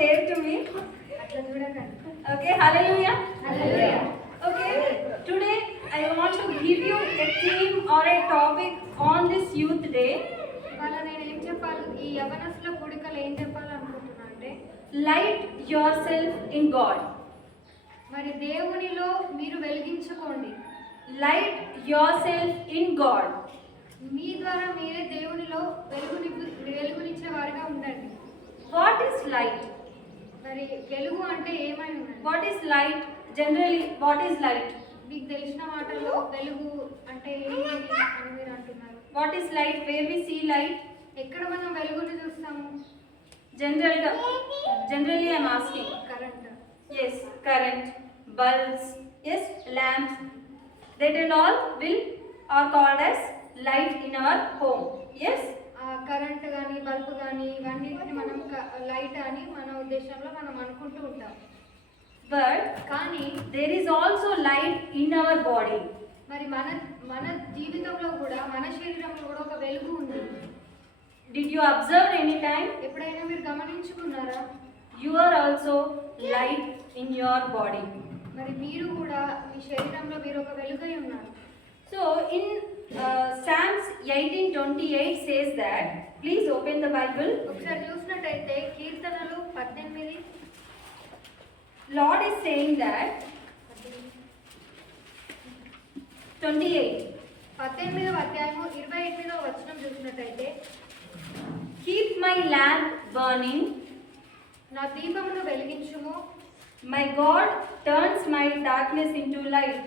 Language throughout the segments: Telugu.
scared to me. Okay, hallelujah. Hallelujah. Okay, today I want to give you a theme or a topic on this Youth Day. ఇవాళ నేను ఏం చెప్పాలి, ఈ యవనస్తుల కూడికలు ఏం చెప్పాలనుకుంటున్నా అంటే, Light yourself in God. మరి దేవునిలో మీరు వెలిగించుకోండి. Light yourself in God. మీ ద్వారా మీరే దేవునిలో వెలుగునిచ్చే వారిగా ఉండండి. What is light? మరి వెలుగు అంటే ఏమై ఉన్నది? What is light? Generally, what is light? మీకు తెలిసిన మాటల్లో వెలుగు అంటే ఏంటి అని మీరు అంటున్నారు. What is light? Where we see light? ఎక్కడ మనం వెలుగుని చూస్తాము? Generally I am asking. Current. Yes, current, bulbs, yes, lamps. That and all are called as light in our home. Yes. Current కానీ బల్బ్ కానీ ఇవన్నిటిని మనం లైట్ అని మన ఉద్దేశంలో మనం అనుకుంటూ ఉంటాం. But కానీ there is also light in our body. మరి మన జీవితంలో కూడా మన శరీరంలో కూడా ఒక వెలుగు ఉంది. Did you observe any time? ఎప్పుడైనా మీరు గమనించుకున్నారా? You are also light in your body. మరి మీరు కూడా మీ శరీరంలో మీరు ఒక వెలుగై ఉన్నారు. So in Psalms 18:28 says that, please open the Bible. ఒకసారి చూసినట్టయితే కీర్తనలు 18 Lord is saying that 18వ అధ్యాయము 28వ వచనం చూసినట్టయితే, keep my lamp burning, నా దీపమును వెలిగించుము, my God turns my darkness into light.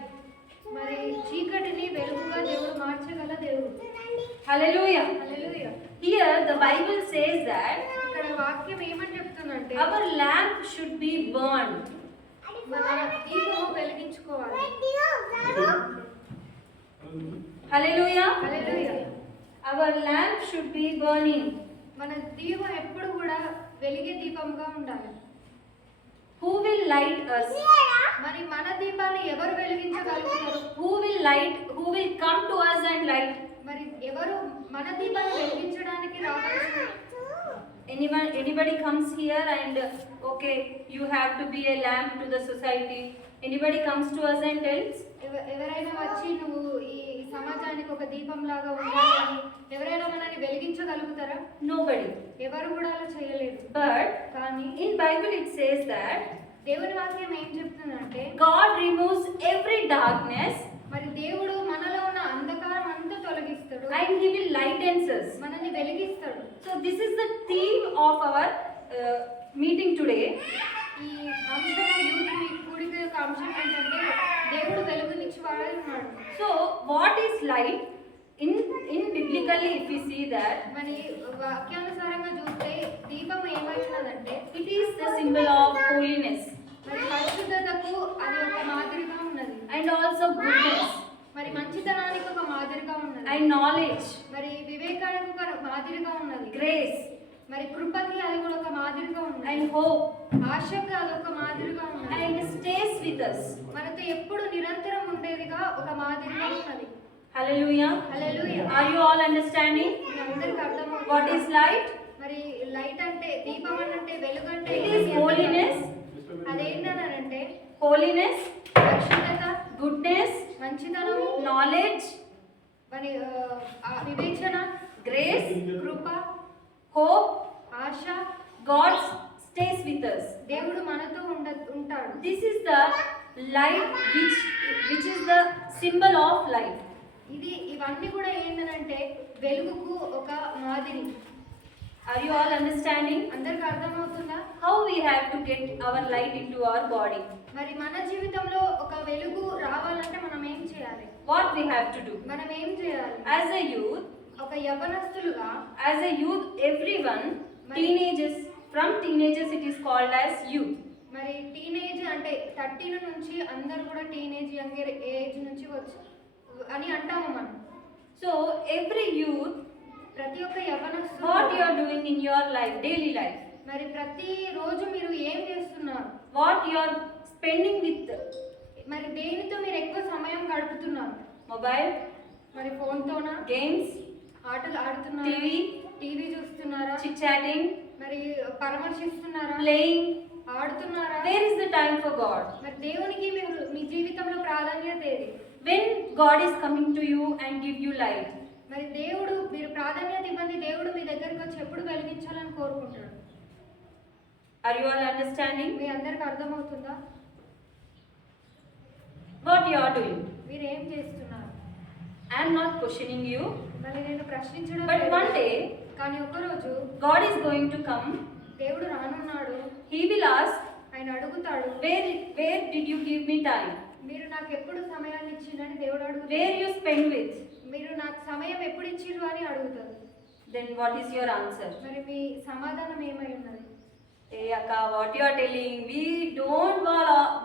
మరి చీకటిని వెలుగుగా దేవుడు మార్చగల దేవుడు. Hallelujah. Hallelujah. Here the Bible says that ఇక్కడ వాక్యం ఏమని చెప్తుందంటే, our lamp should be burned. మన దీపము వెలిగించుకోవాలి. Hallelujah. Hallelujah. Our lamp should be burning. మన దీపం ఎప్పుడు కూడా వెలిగే దీపంగా ఉండాలి. Who will light us? మరి మన దీపాన్ని ఎవరు వెలిగించగలుగుతారు? Who will come to us and light? మరి ఎవరు మన దీపాన్ని వెలిగించడానికి రావచ్చు? Anybody comes here and okay, you have to be a lamp to the society. Anybody comes to us and tells? ఎవరైనా వచ్చి నువ్వు ఈ సమాజానికి ఒక దీపం లాగా ఉండాలని ఎవరైనా మనల్ని వెలిగించగలుగుతారా? Nobody. ఎవరు కూడా అలా చేయలేదు. But కానీ in Bible it says that దేవుని వాక్యం ఏం చెప్తుందంటే, God removes every darkness మరి దేవుడు మనలో ఉన్న అంధకారం అంతా తొలగిస్తాడు and He will lighten us. మనల్ని వెలిగిస్తాడు. So this is the theme of our meeting today. ఈ అంశం యూత్ కూడిక యొక్క అంశం ఏంటంటే, దేవుడు వెలుగునిచ్చేవాడై ఉన్నాడు. So what is light? In biblically if we see that, మరి వాక్యానుసారంగా చూస్తే దీపం ఏమై ఉన్నదంటే, it is the symbol of holiness మరి పరిశుద్ధతకు అది ఒక మాదిరిగా ఉన్నది. and also goodness మరి మంచితనానికి ఒక మాదిరిగా ఉన్నది. and knowledge, మరి వివేకానికి ఒక మాదిరిగా ఉన్నది. grace మరి కృపకి అది కూడా ఒక మాదిరిగా ఉన్నది. and hope, ఆశకి అది ఒక మాదిరిగా ఉన్నది. and stays with us. మనతో ఎప్పుడు నిరంతరం ఉండేదిగా ఒక మాదిరిగా ఉన్నది. Hallelujah. Hallelujah. Are you all understanding మీ అందరికీ అర్థమవుతుందా? what is light? మరి లైట్ అంటే, దీపం అంటే, వెలుగు అంటే It is holiness, అదేంటనంటే holiness, పరిశుద్ధత, goodness, మంచితనము, knowledge, మరి వివేచన, grace, Krupa, hope. Asha. God stays with us. దేవుడు మనతో ఉంటాడు. This is the light which is the symbol of light. ఇవన్నీ కూడా ఏంటంటే వెలుగుకు ఒక మాదిరి. Are you all understanding అందరికీ అర్థమవుతుందా? how we have to get our light into our body? మరి మన జీవితంలో ఒక వెలుగు రావాలంటే మనం ఏం చేయాలి? What we have to do? మనం ఏం చేయాలి? As a youth, ఒక యవనస్తులుగా, everyone, from teenagers it is called as youth. మరి టీనేజ్ అంటే 13 నుంచి అందరూ కూడా టీనేజ్ యంగర్ ఏజ్ నుంచి వచ్చి అని అంటాము మనం. So every youth, ప్రతి ఒక్క యవనస్తుడు what you are doing in your life, daily life, మరి ప్రతి రోజు మీరు ఏం చేస్తున్నారు? what you are spending with, మరి దేనితో మీరు ఎక్కువ సమయం గడుపుతున్నారు? mobile, మరి ఫోన్తోనా? games, ఆటలు ఆడుతున్నారా? టీవీ చూస్తున్నారా? chit chatting, మరి పరామర్శిస్తున్నారా, playing? ఆడుతున్నారా? Where is the time for God? మరి దేవునికి మీ జీవితంలో ప్రాధాన్యత ఏది? When God is coming to you and give you light, మరి దేవుడు మీరు ప్రాధాన్యత ఇవ్వండి, దేవుడు మీ దగ్గరికి వచ్చి ఎప్పుడు వెలిగించాలని కోరుకుంటాడు. are you all understanding మీ అందరికి అర్థమవుతుందా? what you are doing? మీరు ఏం చేస్తున్నారు? I am not questioning you, మరి నేను ప్రశ్నించడం but లేదు. one day కానీ ఒకరోజు God is going to come. దేవుడు రానున్నాడు. He will ask, ఆయన అడుగుతాడు, where did you give me time? మీరు నాకు ఎప్పుడు సమయాన్ని ఇచ్చిందని దేవుడు అడుగుతాడు. Where you spend with? మీరు నాకు సమయం ఎప్పుడు ఇచ్చిర్రు అని అడుగుతారు. Then what is your answer? మరి మీ సమాధానం ఏమై ఉన్నది? Hey Akka, what you are telling? We don't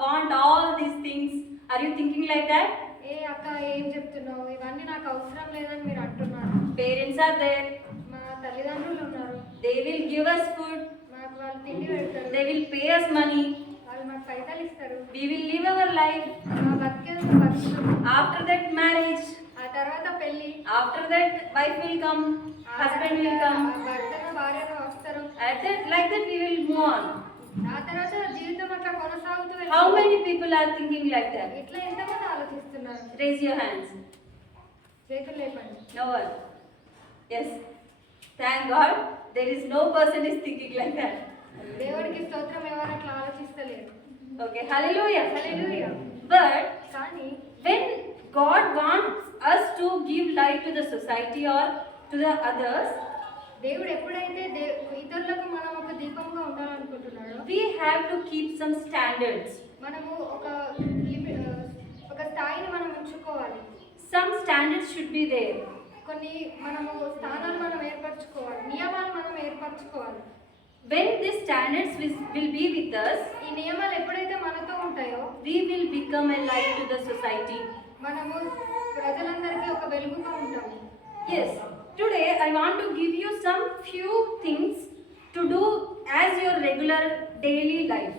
want all these things. Are you thinking like that? ఏ అక్క ఏం చెప్తున్నావు? ఇవన్నీ నాకు అవసరం లేదని మీరు అంటున్నారు. Parents are there. మా తల్లిదండ్రులు ఉన్నారు. They will give us food. మాకు వాళ్ళు తిండి పెడతారు. They will pay us money. వాళ్ళు మాకు పైసలు ఇస్తారు. We will live our life. మా బతికేంత బతుకుతాం. After that marriage. ఆ తర్వాత పెళ్లి. After that wife will come. Husband will come. భర్తను భార్యను వస్తారు. Like that we will move on. ఆ తర్వాత జీవితం అట్లా కొనసాగుతూ How many people are thinking like that? ఇట్లా ఎంతమంది ఆలోచిస్తున్నారు? Raise your hands. చేతులు లేపండి. No one. Yes. Thank God there is no person is thinking like that. దేవుడికి స్తోత్రం, ఎవరు అట్లా ఆలోచిస్తలేరు. Okay, hallelujah. హల్లెలూయా. But కానీ when God wants us to give light to the society or to the others, దేవుడు ఎప్పుడైతే ఇతరులకు మనం ఒక దీపంగా ఉండాలనుకుంటున్నాడో we have to keep some standards. మనము ఒక స్థాయిని మనం ఉంచుకోవాలి. Some standards should be there. కొన్ని మనము స్థానాలు మనం ఏర్పరచుకోవాలి, నియమాలు మనం ఏర్పరచుకోవాలి. When these standards will be with us, ఈ నియమాలు ఎప్పుడైతే మనతో ఉంటాయో we will become a light to the society. మనము ప్రజలందరికీ ఒక వెలుగుగా ఉంటాము. Yes. Today I want to give you some few things to do as your regular daily life.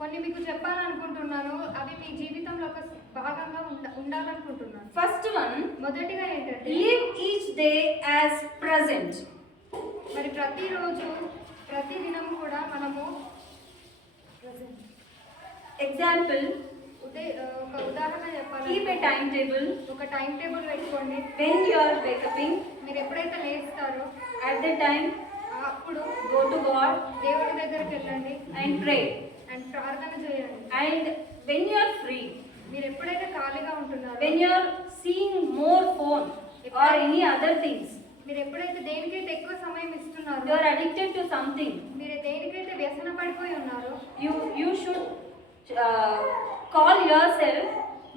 కొన్ని మీకు చెప్పాలనుకుంటున్నాను, అవి మీ జీవితంలో ఒక భాగంగా ఉండాలనుకుంటున్నాను. First one, మొదటిగా ఏంటంటే live each day as present. మరి ప్రతిరోజు ప్రతిదినం కూడా మనము Example, ఒక ఉదాహరణ చెప్పాలి. keep a timetable. ఒక టైం టేబుల్ పెట్టుకోండి. When you are waking, మీరు ఎప్పుడైతే లేస్తారో at that time అప్పుడు go to God దేవుడి దగ్గరికి వెళ్ళండి and pray. అండ్ ప్రార్థన చేయండి. And when you are free, మీరు ఎప్పుడైతే ఖాళీగా ఉంటున్నారో, when you are seeing more phone or any other things, మీరు ఎప్పుడైతే దేనికైతే ఎక్కువ సమయం ఇస్తున్నారో, you are addicted to something, మీరు దేనికైతే వ్యసన పడిపోయి ఉన్నారో, you should call yourself.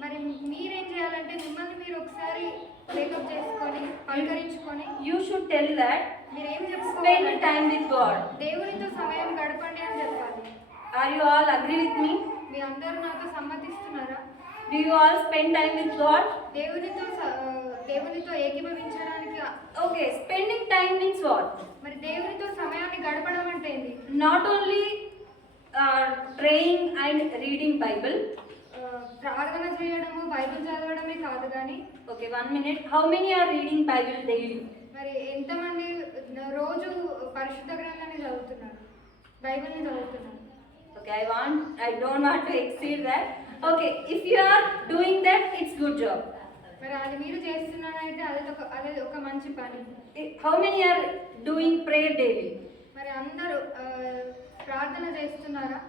మరి మీరేం చేయాలంటే మిమ్మల్ని మీరు ఒకసారి వేకప్ చేసుకొని పలకరించుకొని You should tell that మీరేం spend చెప్పుకోవాలి? time with God. దేవునితో సమయం గడపండి అని చెప్పాలి. Are you all agree with me? మీ అందరూ నాతో సమ్మతిస్తున్నారా? Do you all spend time with God? దేవునితో ఏకీభవించడానికి Okay, spending time means what? మరి దేవునితో సమయాన్ని గడపడం అంటే ఏంటి? Not only praying and reading Bible. ప్రార్థన చేయడము, బైబిల్ చదవడమే కాదు కానీ. Okay, 1 minute. How many are reading Bible daily? మరి ఎంతమంది రోజు పరిశుద్ధ గ్రంథాన్ని చదువుతున్నారు, బైబిల్ని చదువుతున్నారు? Okay, I don't want to exceed that. Okay, if you are doing that, it's good job. మరి అది మీరు చేస్తున్నారైతే అదే ఒక మంచి పని. How many are doing prayer daily? మరి అందరూ ప్రార్థన చేస్తున్నారా?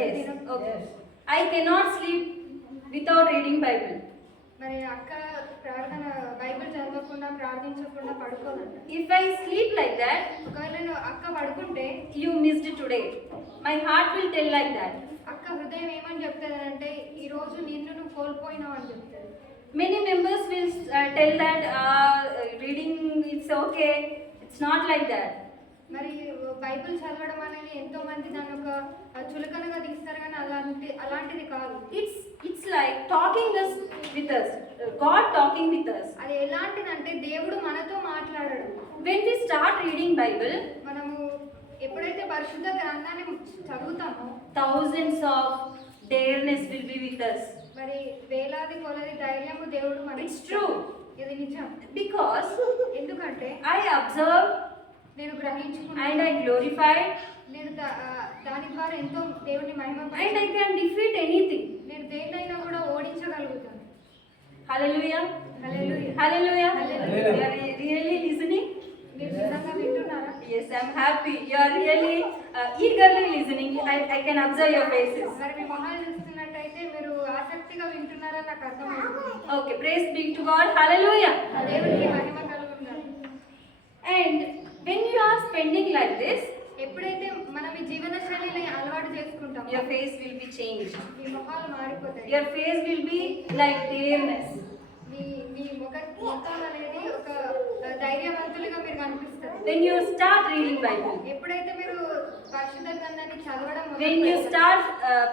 Yes. Okay. I cannot sleep without reading Bible. మరి అక్క ప్రార్థన బైబిల్ చదవకుండా ప్రార్థించకుండా పడుకోదంట. If I sleep like that, ఒకవేళ అక్క పడుకుంటే you missed today. My heart will tell like that. అక్క హృదయం ఏమని చెప్తుందంటే ఈ రోజు నిన్ను నువ్వు కోల్పోయినావు అని చెప్తుంది. Many members will tell that reading it's okay. It's not like that. మరి బైబిల్ చదవడం అనేది ఎంతో మంది దాన్ని ఒక చులకనగా తీస్తారు, కానీ అలాంటిది కాదు. It's like talking with us. God talking with us. అది ఎలాంటిదంటే దేవుడు మనతో మాట్లాడడు. When we start reading Bible, మనము ఎప్పుడైతే పరిశుద్ధ గ్రంథాన్ని చదువుతామో thousands of dareness will be with us. మరి వేలాది కొలది ధైర్యము దేవుడు మనకి. It's true. ఇది నిజం. Because ఎందుకంటే I observe నేను and గ్రహించుకున్నాను, I glorified, నేను దాని ద్వారా ఎంతో దేవుని మహిమ and I can defeat anything. నేను దేన్నైనా కూడా ఓడించగలుగుతాను. Hallelujah. Hallelujah. Hallelujah. Hallelujah. You are really listening? మీరు నిజంగా వింటున్నారా? Yes, I'm happy. You are really eagerly listening. I can observe your faces. మరి మీ మొహాలు చూస్తున్నట్టయితే మీరు ఆసక్తిగా వింటున్నారని నాకు అర్థమవుతుంది. Okay, praise be to God. Hallelujah. దేవునికి మహిమ కలుగును. And when you are spending like this, ఎప్పుడైతే మనం ఈ జీవన శైలిని అలవాటు చేసుకుంటామో your face will be changed. మీ మొహాలు మారిపోతాయి. Your face will be like clearness. మీ మీ ముఖం అనేది ఒక ధైర్యవంతులుగా మీరు కనిపిస్తారు. When you start reading Bible, ఎప్పుడైతే మీరు పరిశుద్ధ గ్రంథాన్ని చదవడం మొదలు when you పెడతారో, start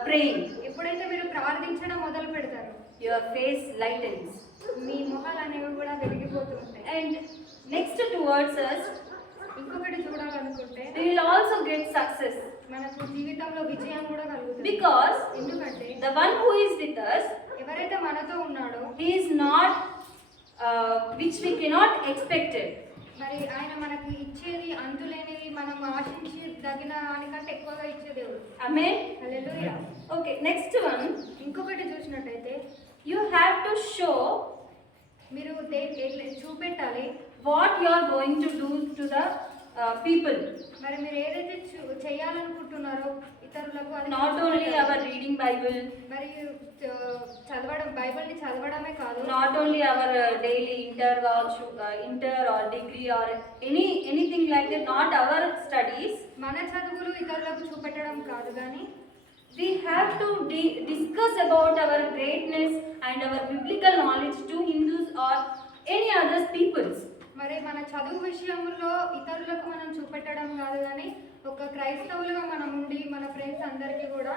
praying, ఎప్పుడైతే మీరు ప్రార్థించడం మొదలు పెడతారు, your face lightens. మీ మొహాలు అనేవి కూడా వెలిగిపోతూ ఉంటాయి. And next towards us, ఇంకొకటి చూడాలనుకుంటే we will also get success. మనకు జీవితంలో విజయం కూడా కలుగుతుంది. Because ఎందుకంటే the one who is with us, ఎవరైతే మనతో ఉన్నాడో he is not which we cannot expect it. మరి ఆయన మనకి ఇచ్చేది అంతులేనిది, మనం ఆశించి తగిన దానికంటే ఎక్కువగా ఇచ్చే దేవుడు. Amen. హల్లెలూయా. Okay, next one, ఇంకొకటి చూసినట్టయితే you have to show మీరు చూపెట్టాలి what you are going to do to the people. మరి మీరు ఏదైతే చేయాలనుకుంటున్నారో ఇతరులకు అది Not only చూపెట్టాలి. our reading Bible, మరి చదవడం బైబిల్ని చదవడమే కాదు, not only our daily inter or degree or anything like that, not our studies. మన చదువులు ఇతరులకు చూపెట్టడం కాదు, కానీ We have to discuss about our greatness and our biblical knowledge to Hindus or any other peoples. మరి మన చదువు విషయంలో ఇతరులకు మనం చూపెట్టడం కాదు, కానీ ఒక క్రైస్తవులుగా మనం ఉండి మన ఫ్రెండ్స్ అందరికీ కూడా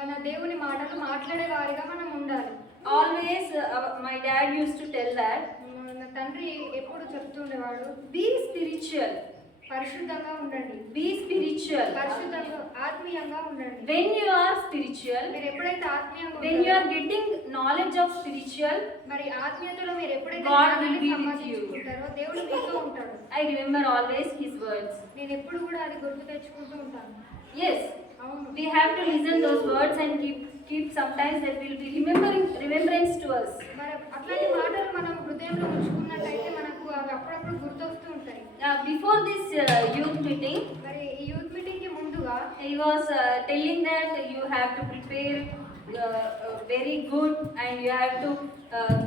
మన దేవుని మాటలు మాట్లాడే వారిగా మనం ఉండాలి. Always my dad used to tell that, మన తండ్రి ఎప్పుడు చెప్తుండేవాడు, be spiritual, పరిశుద్ధంగా ఉండండి, be spiritual. పరిశుద్ధంగా ఆత్మీయంగా ఉండండి. When you are spiritual, మీరు ఎప్పుడైతే ఆత్మీయంగా when you ఉంటారో, are getting knowledge of spiritual, మరి ఆత్మీయతలో మీరు ఎప్పుడైతే God జ్ఞానాన్ని will be with సంపాదించుకుంటారో దేవుడు మీతో ఉంటాడు. I remember always his words. నేను ఎప్పుడు కూడా అది గుర్తు తెచ్చుకుంటూ ఉంటాను. Yes, అవును, we have to listen those words and keep sometimes that will be remembrance to us. మరి అట్లాంటి మాటలు మనం హృదయంలో ఉంచుకున్నట్టయితే మనకు అవి అప్పుడప్పుడు గుర్తొస్తూ ఉంటాయి. Before this youth meeting, మరి ఈ యూత్ మీటింగ్ కి ముందుగా he was telling that you have to prepare very good and you have to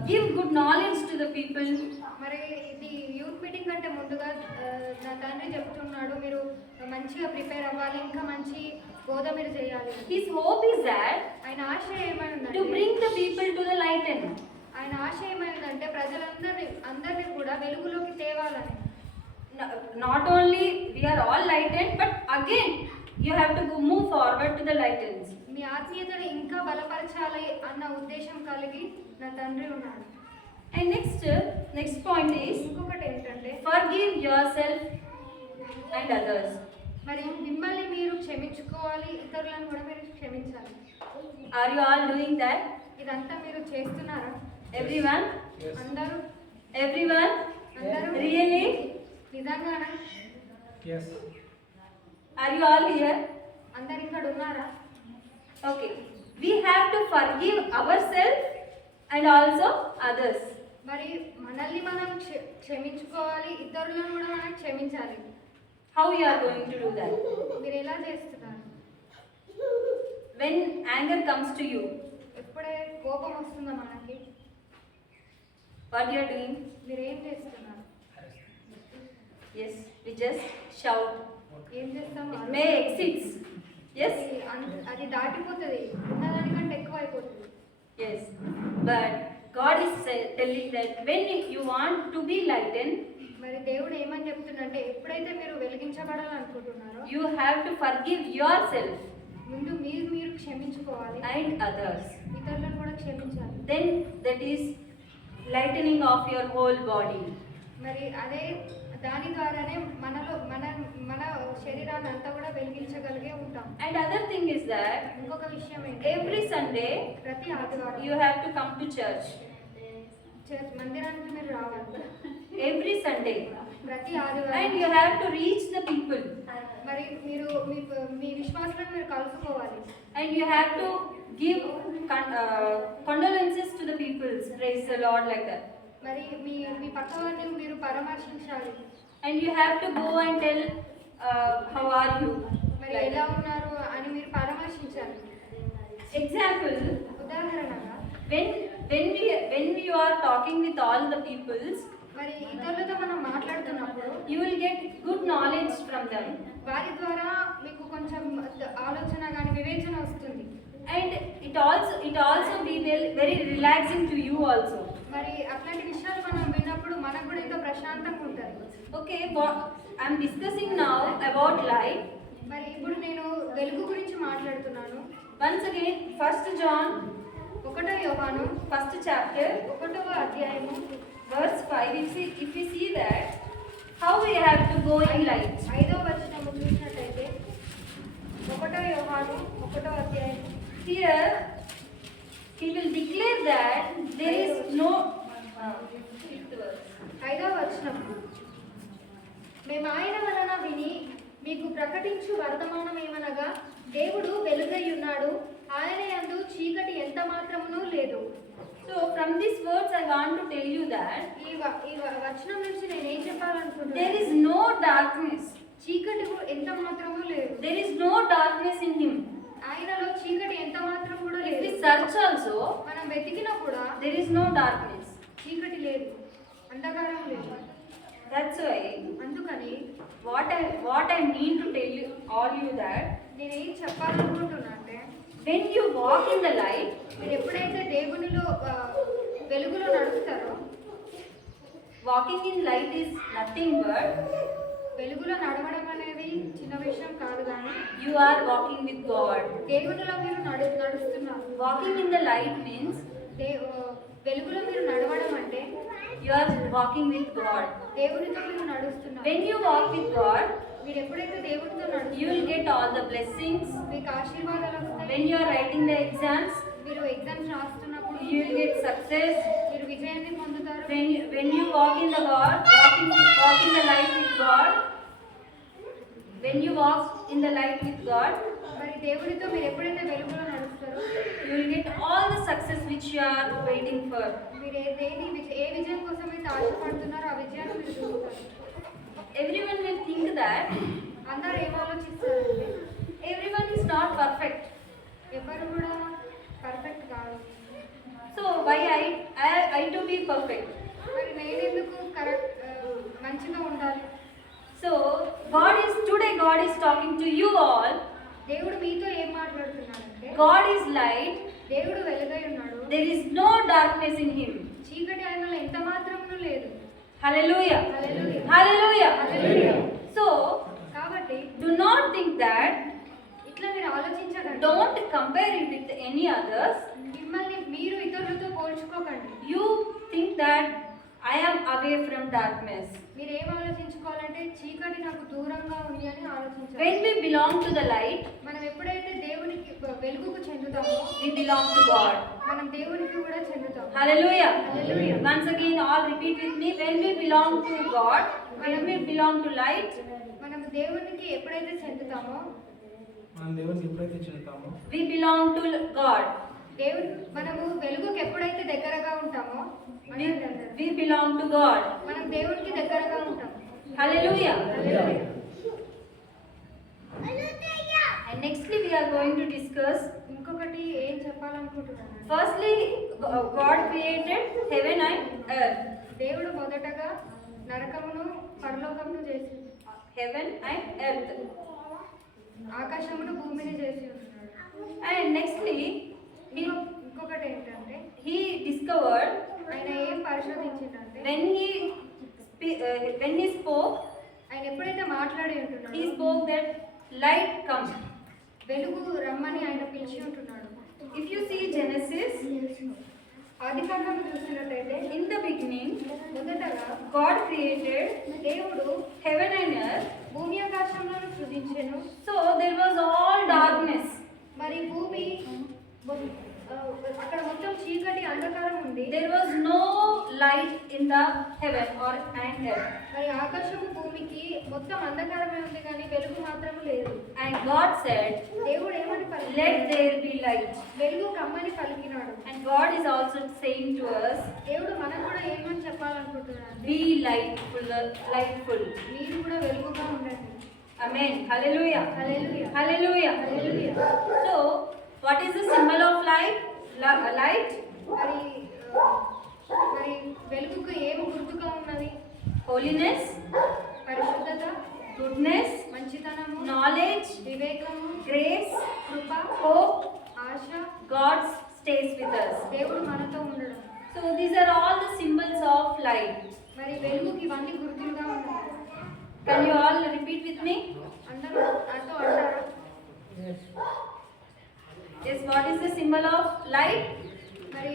give good knowledge to the people. మరి ఇది యూత్ మీటింగ్ కంటే ముందుగా నా తండ్రి చెప్తున్నాడు, మీరు మంచిగా ప్రిపేర్ అవ్వాలి, ఇంకా మంచి బోధ మీరు చేయాలి. His hope is that ఆయన ఆశ ఏమైందంటే to bring the people to the light end. ఆయన ఆశ ఏమైందంటే అందరినీ కూడా వెలుగులోకి తేవాలని. Not only we are all lightened, but again you have to move forward to the light ends. మీ ఆత్మీయతను ఇంకా బలపరచాలి అన్న ఉద్దేశం కలిగి నా తండ్రి ఉన్నాడు. And next point is ఇంకొకటి ఏంటంటే forgive yourself and others. మరి మిమ్మల్ని మీరు క్షమించుకోవాలి, ఇతరులను కూడా మీరు క్షమించాలి. Are you all doing that? ఇదంతా మీరు చేస్తున్నారా? Everyone? అందరూ Everyone? అందరూ Really? నిజంగానా? Yes. Are you all here? అందరు ఇక్కడ ఉన్నారా? Okay. We have to forgive ourselves and also others. మరి మనల్ని మనం క్షమించుకోవాలి, ఇతరులను కూడా మనం క్షమించాలి. How you are going to do that? మీరు ఎలా చేస్తున్నారు? When anger comes to you, ఎప్పుడే కోపం వస్తుందో మనకి, what you are doing? మీరు ఏం చేస్తున్నారు? Yes, we just shout. ఏం చేస్తాం? It may exceeds. Yes? అది దాటిపోతుంది, ఉన్నదానికంటే ఎక్కువ అయిపోతుంది. Yes. But God is telling that when you want to be lightened, మరి దేవుడు ఏమని చెప్తుందంటే ఎప్పుడైతే మీరు వెలిగించబడాలనుకుంటున్నారో you have to forgive yourself ముందు మీరు క్షమించుకోవాలి, and others. ఇతరులను కూడా క్షమించాలి. Then that is lightening of your whole body. మరి అదే దాని ద్వారానే మన శరీరాన్ని అంతా కూడా వెలిగించగలిగే ఉంటాం. And other thing is that ఇంకొక విషయం ఏంటి, every Sunday ప్రతి ఆదివారం you have to come to church. మందిరానికి మీరు రావాలి. every Sunday. ప్రతి And ఆదివారం you have to reach the people. మరి మీరు మీ విశ్వాసులను మీరు కలుసుకోవాలి. And you have to give condolences to the people. Praise the Lord, like that. మరి మీ పక్క వారిని మీరు పరామర్శించాలి. And you have to go and tell how are you. మరి ఎలా ఉన్నారు అని మీరు పరామర్శించాలి. Example, ఉదాహరణగా when we are talking with all the peoples, మరి ఇతరులతో మనం మాట్లాడుతున్నప్పుడు you will get good knowledge from them. వారి ద్వారా మీకు కొంచెం ఆలోచన కానీ వివేచన వస్తుంది. And it also be very relaxing to you also. మరి అట్లాంటి విషయాలు మనం విన్నప్పుడు మనకు కూడా ఎంతో ప్రశాంతంగా ఉంటుంది. Okay, I'm discussing now about light. మరి ఇప్పుడు నేను వెలుగు గురించి మాట్లాడుతున్నాను. Once again, 1 John, 1వ యోహాను 1st chapter, 1వ అధ్యాయము verse 5. If we see that, how we have to go in light. 5వ వచనము చూసినట్లయితే 1వ యోహాను 1వ అధ్యాయం Here, he will declare that there is no. 5వ వచనం మేము ఆయన వలన విని మీకు ప్రకటించు వర్తమానం ఏమనగా దేవుడు వెలుగై ఉన్నాడు, ఆయన యందు చీకటి ఎంత మాత్రమునూ లేదు. So from these words I want to tell you that ఈ వచనం నుంచి నేను ఏం చెప్పాలనుకుంటున్నాను, there is no darkness. చీకటి ఎంత మాత్రమూ లేదు. There is no darkness in him. ఆయనలో చీకటి ఎంత మాత్రం కూడా If we లేదు. search also, మనం వెతికినా కూడా there is no darkness. చీకటి లేదు, అంధకారం లేదు. That's why అందుకని what I mean to tell you all you that నేను ఏం చెప్పాలనుకుంటున్నా అంటే, when you walk in the light, మీరు ఎప్పుడైతే దేవునిలో వెలుగులో నడుస్తారో, walking in light is nothing but వెలుగులో నడవడం అనేది చిన్న విషయం కాదు, కానీ you are walking with God. దేవునిలో మీరు నడుస్తున్నారు. Walking in the light means వెలుగులో మీరు నడవడం అంటే you are walking with God. దేవునితో మీరు నడుస్తున్నారు. When you walk with God, మీరు ఎప్పుడైతే దేవునితో you will నడుస్తారో get all the blessings. మీకు ఆశీర్వాదాలు వస్తాయి. When you are writing the exams, మీరు ఎగ్జామ్స్ రాస్తున్నప్పుడు you will get success. మీరు విజయాన్ని పొందుతారు. When you walk in the God, walk in the light with God. When you walk in the light with God, మరి దేవునితో మీరు ఎప్పుడైతే వెలుగులో నడుస్తారో, you will get all the success which you are waiting for. మీరు ఏ విజయం కోసం అయితే ఆశపడుతున్నారో ఆ విజయాన్ని మీరు చూస్తారు. Everyone will think that అందరూ ఏం ఆలోచిస్తారంటే, everyone is not perfect. ఎవరు కూడా పర్ఫెక్ట్ కాదు. So why I to be perfect? మరి నేను ఎందుకు మంచిగా ఉండాలి? So today God is talking to you all. దేవుడు మీతో ఏం మాట్లాడుతున్నాడంటే, God is light. దేవుడు వెలుగై ఉన్నాడు, There is no darkness in him. చీకటి ఆయనలో ఎంత మాత్రమును లేదు. Hallelujah. హల్లెలూయా. Hallelujah. హల్లెలూయా. So కాబట్టి do not think that, ఇట్లా మీరు ఆలోచించకండి. don't compare it with any others. మిమ్మల్ని మీరు ఇతరులతో పోల్చుకోకండి. You think that I am away from darkness. మీరు ఏం ఆలోచించుకోవాలంటే, చీకటి నాకు దూరంగా ఉంది అని ఆలోచించాలి. When we belong to the light, మనం ఎప్పుడైతే దేవునికి వెలుగుకు చెందుతామో, we belong to God. మనం దేవునికి కూడా చెందుతాం. Hallelujah. Hallelujah. Once again, all repeat with me. When we belong to God, when we belong to light, మనం దేవునికి ఎప్పుడైతే చెందుతామో, మనం దేవునికి ఎప్పుడైతే చెందుతామో, we belong to God. మనము వెలుగుకి ఎప్పుడైతే దగ్గరగా ఉంటామో, We belong to God. మనం దేవునికి దగ్గరగా ఉంటాం. Hallelujah. Hallelujah. And nextly we are going to discuss. ఇంకొకటి ఏం చెప్పాలనుకుంటున్నాను, Firstly, God created heaven and earth. దేవుడు మొదటగా నరకమును పరలోకమును చేసి, Heaven and earth. ఆకాశమును భూమిని చేసి ఉంటున్నాడు. And nextly, ఇంకొకటి ఏంటంటే, he discovered ఆయన ఏం పరిశోధించిందంటే, when he spoke, ఆయన ఎప్పుడైతే మాట్లాడి ఉంటున్నాడో, he spoke that light comes. వెలుగు రమ్మని ఆయన పిలిచి ఉంటున్నాడు. If you see Genesis, ఆదికాండం చూసినట్లయితే, in the beginning, మొదటగా God created దేవుడు heaven and earth. భూమి ఆకాశంలో సృజించెను. So there was all darkness. మరి భూమి అక్కడ మొత్తం చీకటి అంధకారం ఉంది. There was no light in the heaven or and earth. మరి ఆకాశము భూమికి మొత్తం అంధకారమే ఉంది కానీ వెలుగు మాత్రం లేదు. And God said, దేవుడు ఏమని let పలికినాడు? there be light. వెలుగు కమ్మని పలికినాడు. And God is also saying to us, దేవుడు మనకు కూడా ఏమని చెప్పాలనుకుంటున్నాడు? be lightful. మీరు కూడా వెలుగుగా ఉండండి. Amen. Hallelujah. Hallelujah. Hallelujah. Hallelujah. So, what is the symbol of light? Light? మరి మరి వెలుగుకు ఏమి గుర్తుగా ఉన్నది? Holiness, పరిశుద్ధత, goodness, మంచితనము, knowledge, వివేకము, grace, Krupa, hope. Asha. God stays with us. దేవుడు మనతో ఉండడం. So, these are all the symbols of light. మరి వెలుగుకి ఇవన్నీ గుర్తులుగా ఉన్నాయి. Can you all repeat with me? అందరూ నాతో అంటారా? Yes, what is the symbol of light? మరి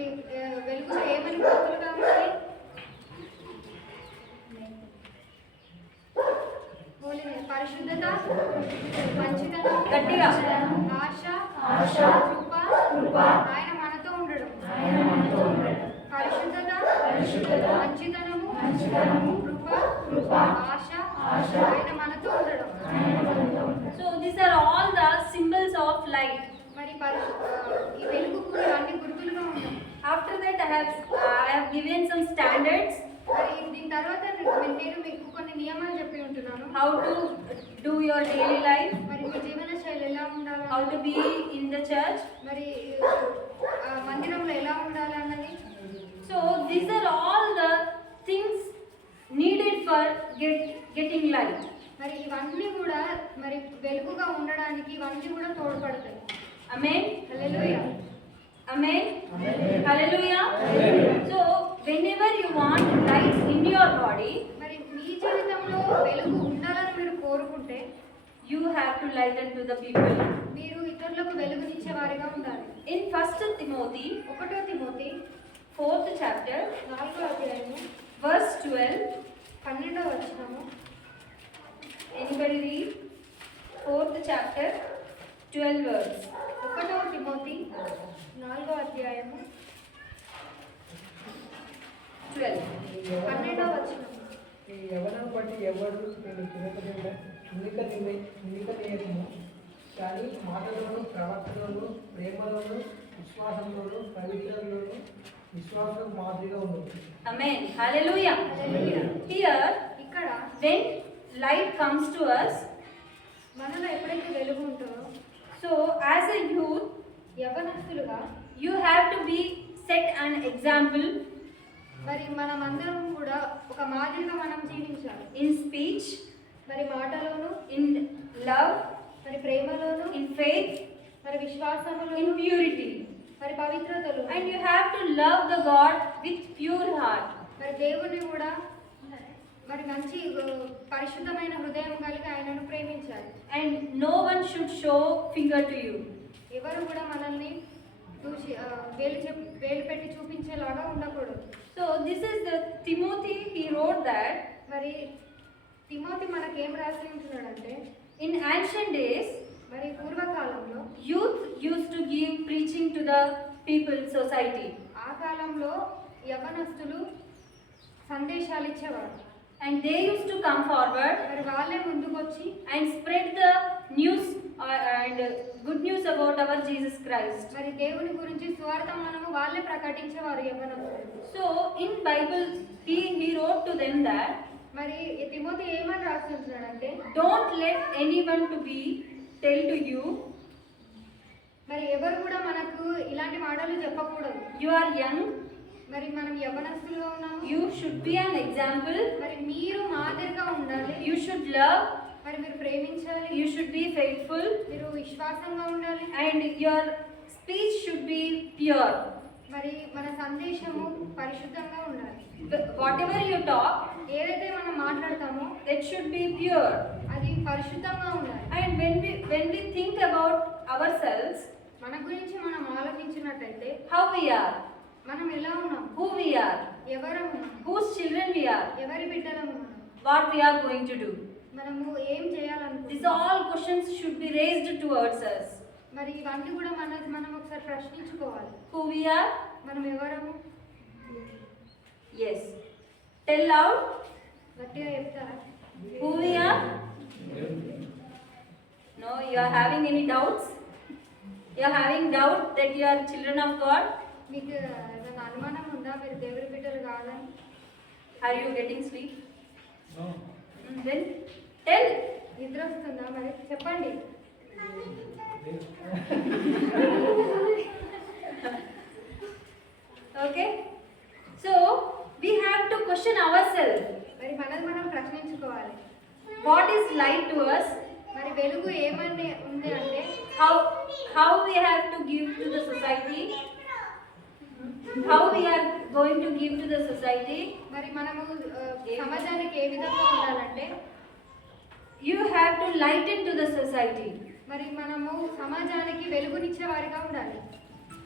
వెలుగులో ఏమని గుర్తులుగా ఉన్నాయి? హోలీనెస్, పరిశుద్ధత, మంచితనం, గట్టిగా. ఆశ, కృప, ఆయన మనతో ఉండడం. పరిశుద్ధత, మంచితనము, కృప, ఆశ, ఆయన మనతో ఉండడం. So, these are all the symbols of light. మరి ఈ వెలుగు కూడా ఇవన్నీ గుర్తులుగా ఉన్నాయి. After that, I have given some standards మరి దీని తర్వాత నేను మీకు కొన్ని నియమాలు చెప్పి ఉంటున్నాను. how to do your daily life, మరి మీ జీవన శైలి ఎలా ఉండాలి, how to be in the church. మరి మందిరంలో ఎలా ఉండాలి అన్నది. So, these are all the things needed for getting light. మరి ఇవన్నీ కూడా మరి వెలుగుగా ఉండడానికి ఇవన్నీ కూడా తోడ్పడతాయి. Amen. Hallelujah. Amen. Hallelujah. So, whenever you want light in your body, మరి మీ జీవితంలో వెలుగు ఉండాలని మీరు కోరుకుంటే you have to lighten to the people. మీరు ఇతరులకు వెలుగునిచ్చే వారిగా ఉండాలి. In 1 Timothy, 1 Timothy 4th chapter, 4వ అధ్యాయము verse 12. 12వ వచనము. Anybody read? 4th chapter, 12 verse. 1 Timothy 4వ అధ్యాయము 12. 12వ వచనము. ఈ యవనం బట్టి ఎవరు నేను చునికనీయకము కానీ మాటలోను ప్రవర్తనలోను ప్రేమలోను విశ్వాసంలోను పవిత్రలోను విశ్వాసం మాదిరిగా ఉండదు. Amen. Hallelujah. హల్లెలూయా. Here, ఇక్కడ when light comes to us, మనలో ఎప్పుడైతే వెలుగు ఉంటుందో so as a youth, యవనస్తులుగా you have to be set an example మరి మనమందరం కూడా ఒక మాదిరిగా మనం జీవించాలి. in speech, మరి మాటలోను, in love, మరి ప్రేమలోను, in faith, మరి విశ్వాసములోను, in purity. మరి పవిత్రతలో, And you have to love the God with pure heart. మరి దేవుని కూడా మరి మంచి పరిశుద్ధమైన హృదయం కలిగి ఆయనను ప్రేమించాలి. And no one should show finger to you. ఎవరు కూడా మనల్ని చూసి వేలు పెట్టి చూపించేలాగా ఉండకూడదు. So this is the Timothy, he wrote that మరి తిమోతి మనకేం రాసి ఉంటున్నాడంటే in ancient days, మరి పూర్వకాలంలో youth used to give preaching to the people, society. ఆ కాలంలో యవనస్తులు సందేశాలు ఇచ్చేవారు. And they used to come forward మరి వాళ్ళే ముందుకొచ్చి and spread the news and good news about our Jesus Christ. మరి దేవుని గురించి సువార్తలను వాళ్ళే ప్రకటించేవారు యవనస్తులు. So in Bible, he wrote to them that మరి ఈ తిమోతి ఏమని రాస్తుంటున్నాడంటే don't let anyone to be tell to you, మరి ఎవరు కూడా మనకు ఇలాంటి మాటలు చెప్పకూడదు. you are young, మరి మనం యవనస్తులుగా ఉన్నాము, you should be an example, మరి మీరు మాదిరిగా ఉండాలి, you should love, మరి మీరు ప్రేమించాలి, you should be faithful, మీరు విశ్వాసంగా ఉండాలి, and your speech should be pure. మరి మన సందేశము పరిశుద్ధంగా ఉండాలి. Whatever you talk, ఏదైతే మనం మాట్లాడతామో it should be pure. అది పరిశుద్ధంగా ఉండాలి. And when we think about ourselves, మన గురించి మనం ఆలోచించినట్టయితే how we are, మనం ఎలా ఉన్నాం, who we are, ఎవరము, whose children we are, ఎవరి బిడ్డలము మనం, what we are going to do. మనము ఏం These చేయాలనుకుంటున్నాం, all questions should be raised towards us. మరి ఇవన్నీ కూడా మనం ఒకసారి ప్రశ్నించుకోవాలి. Who we are? మనం ఎవరము? Yes. Tell out. గట్టిగా చెప్తారా? Who we are? No, you are having any doubts? You are having doubt that you are children of God? మీకు ఏదైనా అనుమానం ఉందా మీరు దేవుడి బిడ్డలు కాదని? Are you getting sleep? No. Then tell. నిద్ర వస్తుందా మరి చెప్పండి. Okay. So we have to question ourselves. మరి మనల్ని మనం ప్రశ్నించుకోవాలి. What is light to us? మరి వెలుగు ఏమని ఉంది అంటే How we have to give to the society? How we are going to give to the society? మరి మనము సమాజానికి ఏ విధంగా ఉండాలంటే You have to lighten to the society. మరి మనము సమాజానికి వెలుగునిచ్చే వారిగా ఉండాలి.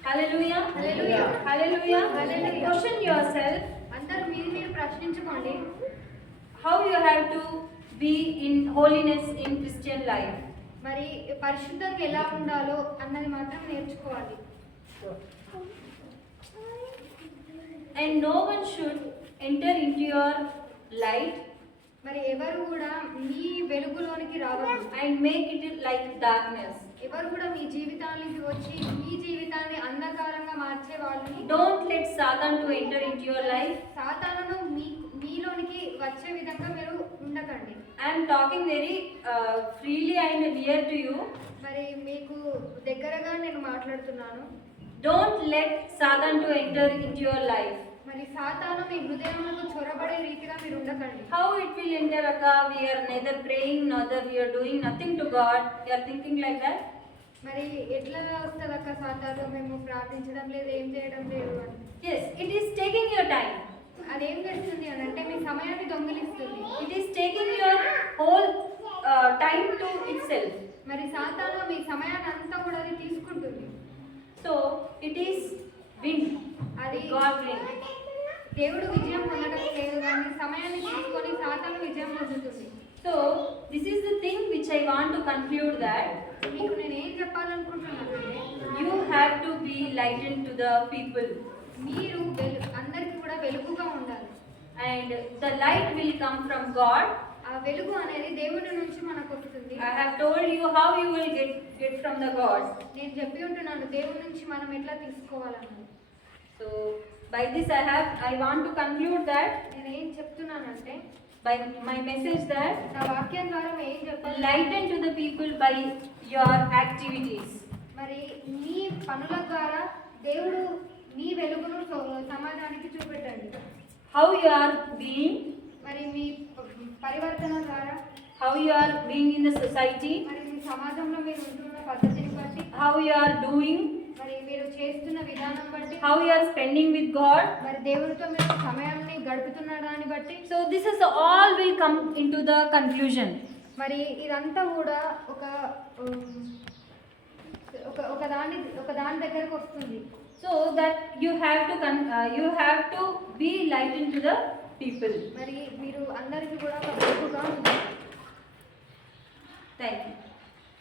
Hallelujah. Hallelujah. Hallelujah. Hallelujah. Question yourself. అందరూ మీరు ప్రశ్నించుకోండి. How you have to be in holiness in Christian life. మరి పరిశుద్ధంగా ఎలా ఉండాలో అన్నది మాత్రం నేర్చుకోవాలి. And no one should enter into your light మరి ఎవరు కూడా మీ వెలుగులోనికి రావద్దు. and make it like darkness. ఎవరు కూడా మీ జీవితానికి వచ్చి మీ జీవితాన్ని అంధకారంగా మార్చే వాళ్ళని Don't let Satan to enter into your life. సాతానును మీలోనికి వచ్చే విధంగా మీరు ఉండకండి. I am talking very freely and near to you. మరి మీకు దగ్గరగా నేను మాట్లాడుతున్నాను. Don't let Satan to enter into your life. మరి సాతాను మీ హృదయంలో చొరబడే రీతిగా మీరు ఉండకండి. How it will enter, Akka? We are neither praying, neither we are doing nothing to God. We are thinking like that. మరి ఎట్లా వస్తుంది అక్క సాతాను మేము ప్రార్థించడం లేదు ఏం చేయడం లేదు అని? Yes, it is taking your time. అదేం చేస్తుంది అని అంటే మీ సమయాన్ని దొంగిలిస్తుంది. It is taking your whole time to itself. మరి సాతాను మీ సమయాన్ని అంతా కూడా అది తీసుకుంటుంది. So it is wind. అది God wind. దేవుడు విజయం పొందడం లేదు కానీ సమయాన్ని తీసుకొని సాతాను విజయం పొందుతుంది. So this is the thing which I want to conclude, that మీకు నేను ఏం చెప్పాలనుకుంటున్నానంటే you have to be lightened to the people, మీరు అందరికీ కూడా వెలుగుగా ఉండాలి. and the light will come from God. ఆ వెలుగు అనేది దేవుడి నుంచి మనకు వస్తుంది. I have told you how you will get from the God. నేను చెప్పి ఉంటున్నాను దేవుడి నుంచి మనం ఎట్లా తీసుకోవాలన్నది. So by this I want to conclude that నేను ఏం చెప్తున్నానంటే by my message that నా వాక్యం ద్వారా ఏం చెప్పాలి, lighten to the people by your activities. మరి మీ పనుల ద్వారా దేవుడు మీ వెలుగును సమాజానికి చూపెట్టండి. How you are being, మరి మీ పరివర్తన ద్వారా how you are being in the society, మరి మీ సమాజంలో మీరు ఉంటున్న పద్ధతిని బట్టి, how you are doing, మరి మీరు చేస్తున్న విధానం బట్టి, how you are spending with God. మరి దేవుడితో మీరు సమయాన్ని గడుపుతున్నాడాన్ని బట్టి, So this is all will come into the conclusion. మరి ఇదంతా కూడా ఒక దాని దగ్గరకు వస్తుంది. So that you have to be lightened to the people. మరి మీరు అందరికీ కూడా ఒక వెలుగుగా ఉండాలి. Thank you.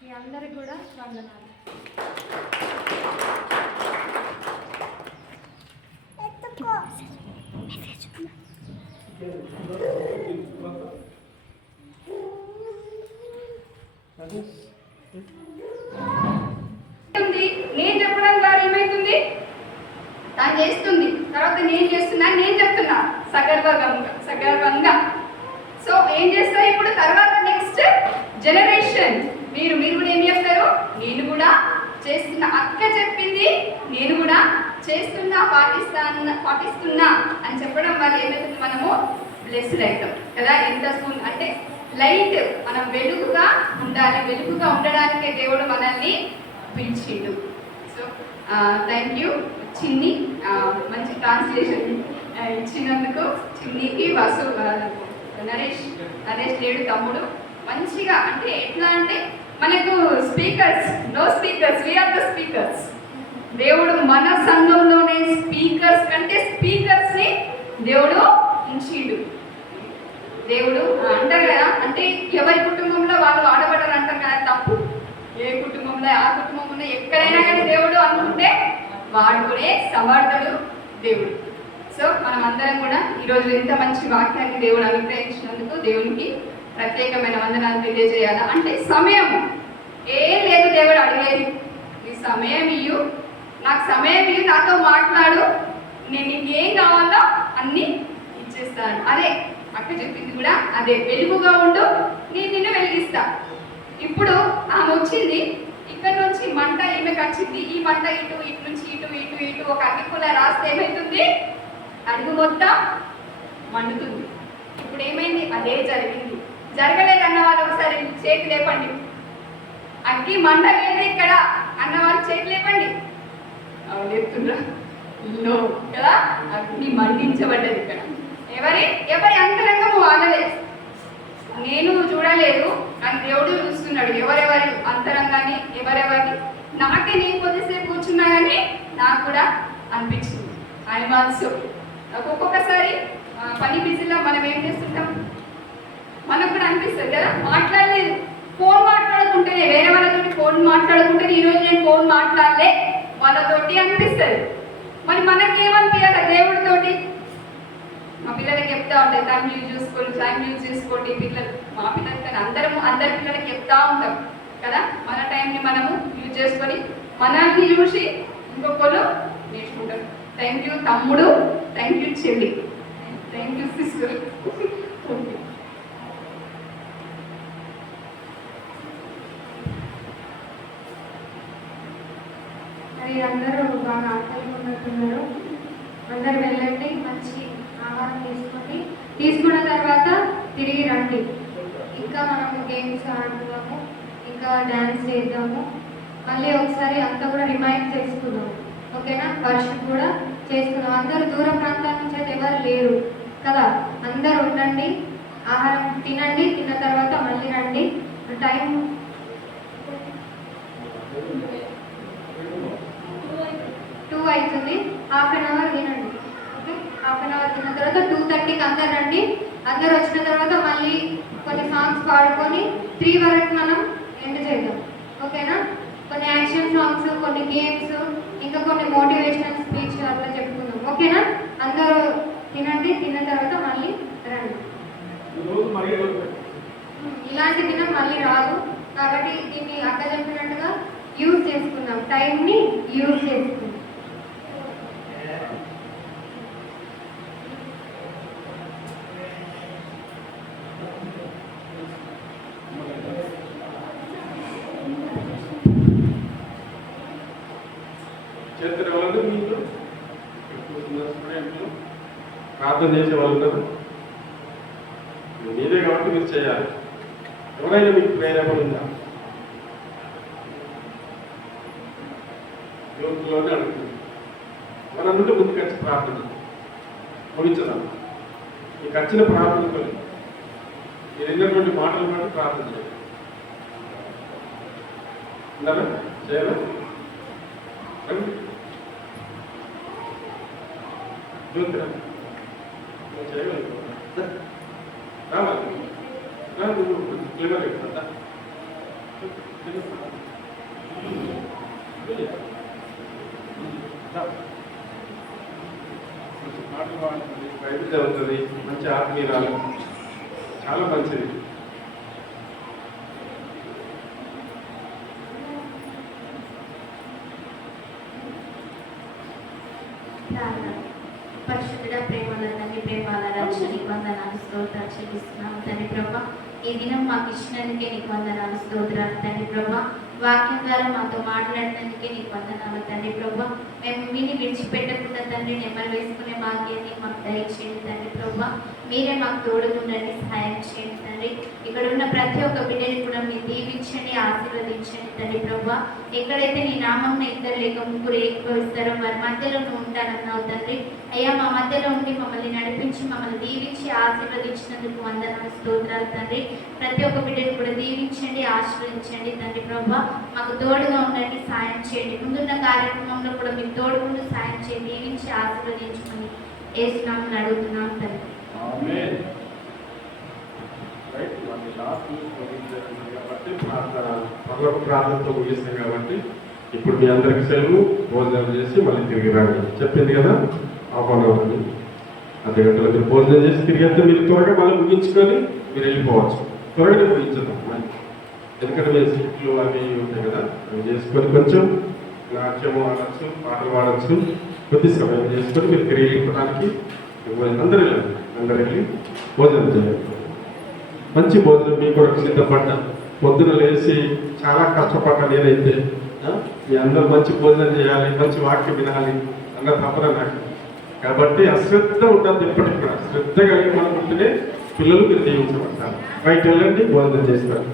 మీ అందరికీ కూడా వందనాలు. నేను చెప్పడం ద్వారా ఏమైతుంది, తను చేస్తుంది, తర్వాత నేను చేస్తున్నా, నేను చెప్తున్నా సగర్వంగా. సో ఏం చేస్తారు ఇప్పుడు తర్వాత నెక్స్ట్ జనరేషన్ మీరు కూడా ఏం చెప్తారు, నేను కూడా చేస్తున్నా, అక్క చెప్పింది నేను కూడా చేస్తున్నా, పాటిస్తున్నా అని చెప్పడం వల్ల ఏమవుతుంది, మనము బ్లెస్డ్ అవుతాం కదా. ఎంత అంటే లైట్, మనం వెలుగుగా ఉండాలి, వెలుగుగా ఉండడానికే దేవుడు మనల్ని పిలిచిండు. సో థ్యాంక్ యూ చిన్ని, మంచి ట్రాన్స్లేషన్ ఇచ్చినందుకు చిన్నికి. నరేష్ లేడు తమ్ముడు, మంచిగా అంటే ఎట్లా అంటే మనకు speakers, no speakers, we are the speakers. దేవుడు మన సంఘంలోనే స్పీకర్స్ కంటే స్పీకర్స్ని దేవుడు ఉంచిండు. దేవుడు అంటారు కదా, అంటే ఎవరి కుటుంబంలో వాళ్ళు ఆడబడ్డారు అంటారు కదా, తప్పు. ఏ కుటుంబంలో ఆ కుటుంబంలో ఎక్కడైనా కానీ దేవుడు అనుకుంటే వాడుకునే సమర్థుడు దేవుడు. సో మనం అందరం కూడా ఈరోజు ఇంత మంచి వాక్యాన్ని దేవుడు అనుగ్రహించినందుకు దేవునికి ప్రత్యేకమైన వందనాలు తెలియజేయాలా. అంటే సమయం ఏం లేదు, దేవుడు అడిగేది నీ సమయం ఇయ్యు, నాకు సమయం ఇయ్యు, నాతో మాట్లాడు, నేను నీకు ఏం కావాలో అన్నీ ఇచ్చేస్తాను. అదే అక్క చెప్పింది కూడా అదే, వెలుగుగా ఉండు నేను నిన్ను వెలిగిస్తా. ఇప్పుడు ఆమె వచ్చింది, ఇక్కడ నుంచి మంట ఈమెకు వచ్చింది, ఈ మంట ఇటు నుంచి ఇటు ఒక అగ్గిపుల్ల రాస్తే ఏమవుతుంది, అడుగు మొత్తం మండుతుంది. ఇప్పుడు ఏమైంది, అదే జరిగింది. జరగలేదన్న వాళ్ళు ఒకసారి చేతి లేపండి. అగ్గి మంట లేదు ఇక్కడ అన్నవాళ్ళు చేతి లేపండి. లేపుతుండ్రా కదా, అగ్ని మండించబడ్డది ఇక్కడ. ఎవరి అంతరంగము వాళ్ళదే. నేను చూడలేదు కానీ దేవుడు చూస్తున్నాడు ఎవరెవరి అంతరంగాన్ని, ఎవరెవరిని. నాకే నేను కొద్దిసేపు కూర్చున్నా కానీ నాకు కూడా అనిపించింది. ఐ ఆల్సో ఒక్కొక్కసారి పని బిజీలో మనం ఏం చేస్తుంటాం, మనకు కూడా అనిపిస్తుంది కదా, మాట్లాడలేదు, ఫోన్ మాట్లాడుకుంటేనే, వేరే వాళ్ళతోటి ఫోన్ మాట్లాడుకుంటేనే ఈరోజు నేను ఫోన్ మాట్లాడలే వాళ్ళతోటి అనిపిస్తుంది. మరి మనకేమనిపించాలి దేవుడితోటి? మా పిల్లలకి చెప్తా ఉంటాయి, టైం యూజ్ చేసుకోండి పిల్లలు. మా పిల్లలకి అందరి పిల్లలకి చెప్తా ఉంటాం కదా, మన టైంని మనము యూజ్ చేసుకొని మనల్ని చూసి ఇంకొకరు నేర్చుకుంటారు. థ్యాంక్ యూ తమ్ముడు, థ్యాంక్ యూ చెల్లి, థ్యాంక్ యూ సిస్టర్. మరి అందరూ బాగా ఆకలి ఉన్నట్టున్నారు. అందరు వెళ్ళండి, మంచి ఆహారం తీసుకున్న తర్వాత తిరిగి రండి. ఇంకా మనము గేమ్స్ ఆడుకుందాము, ఇంకా డ్యాన్స్ చేద్దాము. మళ్ళీ ఒకసారి అంతా కూడా రిమైండ్ చేసుకుందాము, ఓకేనా? వర్షిప్ కూడా చేసుకుందాం. అందరూ దూర ప్రాంతాల నుంచి అయితే ఎవరు లేరు కదా, అందరూ ఉండండి, ఆహారం తినండి, తిన్న తర్వాత మళ్ళీ రండి. టైం 2 అవుతుంది, హాఫ్ అన్ అవర్ తినండి. ఓకే, హాఫ్ అన్ అవర్ తిన్న తర్వాత 2:30కి అందరు రండి. అందరు వచ్చిన తర్వాత మళ్ళీ కొన్ని సాంగ్స్ పాడుకొని 3 వరకు మనం ఎండ్ చేద్దాం, ఓకేనా? కొన్ని యాక్షన్ సాంగ్స్, కొన్ని గేమ్స్, ఇంకా కొన్ని మోటివేషనల్ స్పీచ్ అట్లా చెప్పుకుందాం, ఓకేనా? అందరూ తినండి, తిన్న తర్వాత మళ్ళీ రండి. ఇలాంటి దినం మళ్ళీ రాదు కాబట్టి దీన్ని అక్క చెప్పినట్టుగా యూజ్ చేసుకుందాం, టైంని యూజ్ చేసుకుందాం. చేతులు ఎవరు మీరు ప్రార్థన చేసే వాళ్ళు ఉంటారు, మీరే కాబట్టి మీరు చేయాలి. ఎవరైనా మీకు ప్రేరణ ఉందా? యువకుల్లోనే అడుగుతుంది. మన నుండి ముందుకు వచ్చి ప్రార్థన ముగించదాం. మీకు వచ్చిన ప్రార్థనతో మీరు ఎన్నటువంటి మాటలు బట్టి ప్రార్థన చేయాలి. ఉన్నారా? చేయాలా? చేయగలుగుతా బైబిల్ చదువుతుంది, మంచి ఆత్మీయురాలు, చాలా మంచిది. పరిశుద్ధుడ, ప్రేమల తండ్రి, ప్రేమాల రక్షణ వందనాలు స్తోత్రాలు చెల్లిస్తున్నాము తండ్రి ప్రభా. ఈ దినం మాకు ఇచ్చినందుకే నీకు వందనాలు స్తోత్రాలు తండ్రి ప్రభా. వాక్యం ద్వారా మాతో మాట్లాడినందుకే నీకు వందనాలు తండ్రి ప్రభా. మేము విని విడిచిపెట్టకుండా తండ్రి నెమ్మలు వేసుకునే భాగ్యాన్ని మాకు దయచేయండి తండ్రి ప్రభా. మీరే మాకు తోడుగుండండి, సహాయం చేయండి తండ్రి. ఇక్కడ ఉన్న ప్రతి ఒక్క బిడ్డని కూడా మీరు దీవించండి, ఆశీర్వదించండి తండ్రి ప్రభా. ఎక్కడైతే నీ నామం ఇద్దరు లేక ముగ్గురు ఏకీభవిస్తారో వారి మధ్యలో నువ్వు ఉంటానన్నావు తండ్రి. అయ్యా, మా మధ్యలో ఉండి మమ్మల్ని నడిపించి మమ్మల్ని దీవించి ఆశీర్వదించినందుకు వందనాలు స్తోత్రాలు తండ్రి. ప్రతి ఒక్క బిడ్డని కూడా దీవించండి, ఆశీర్వదించండి తండ్రి ప్రభా. మాకు తోడుగా ఉండండి, సాయం చేయండి. ముందున్న కార్యక్రమంలో కూడా మీకు తోడుకుంటూ సాయం చేయండి, దీవించి ఆశీర్వదించమని యేసునామమున అడుగుతున్నాం తండ్రి. ప్రార్థనతో ముగిస్తాం కాబట్టి ఇప్పుడు మీ అందరికి సెలవు, భోజనాలు చేసి మళ్ళీ తిరిగి రండి చెప్పింది కదా. ఆహ్వానం అర్ధ గంటలో మీరు భోజనం చేసి తిరిగి వెళ్తే మీరు త్వరగా మళ్ళీ ముగించుకొని మీరు వెళ్ళిపోవచ్చు. త్వరగా ముగించదాం మళ్ళీ, ఎందుకంటే మీరు సీట్లు అవి ఉంటాయి కదా, అవి చేసుకొని కొంచెం నాట్యము ఆడచ్చు, పాటలు పాడచ్చు, కొద్ది సమయం చేసుకొని మీరు తిరిగి వెళ్ళిపోవడానికి అందరూ వెళ్ళండి. అందరూ వెళ్ళి భోజనం చేయండి. మంచి భోజనం మీ కొరకు సిద్ధపడ్డా. పొద్దున లేచి చాలా కష్టపడ్డా నేనైతే. మీ అందరూ మంచి భోజనం చేయాలి, మంచి వాక్యం వినాలి అన్న తపన నాకు. కాబట్టి అశ్రద్ధ ఉండదు ఎప్పటికీ కూడా. శ్రద్ధ కలిగి మనం ఉంటేనే పిల్లలు మీరు దీవించబడతారు. బయట వెళ్ళండి, భోజనం చేస్తారు.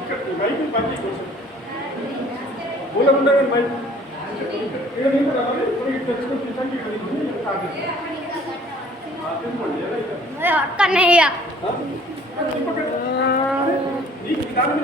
ఇక్కడ బైక్ పని కోసం మూల ఉండగానే బైక్ ఇక్కడ నేను రావాలి, ఇక్కడ తెచ్చుకొని తింటానికి ఇక్కడ అక్కడనే నీకు విధానం